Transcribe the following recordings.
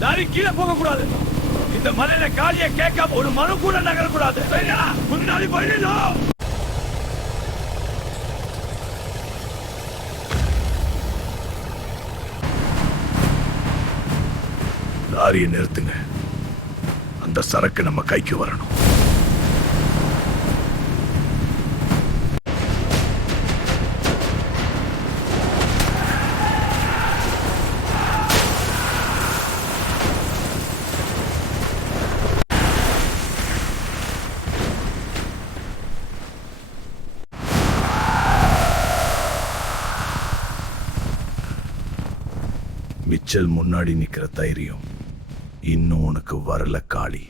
Lorry கீழே போக கூடாது. இந்த மலையில காலிய கேட்காம ஒரு மனு கூட நகர கூடாது. முன்னாடி போயிடணும். லாரியை நிறுத்துங்க. அந்த சரக்கு நம்ம கைக்கு வரணும். மிச்சல் முன்னாடி நிக்கிற தைரியம் இன்னும் உனக்கு வரல காளி.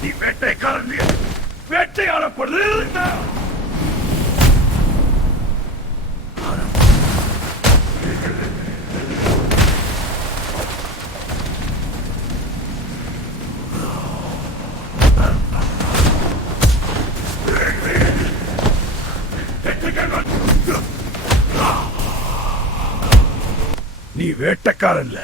நீ வேட்டைக்காரன், வேட்டையாடப்படுறது. நீ வேட்டைக்காரன் இல்ல,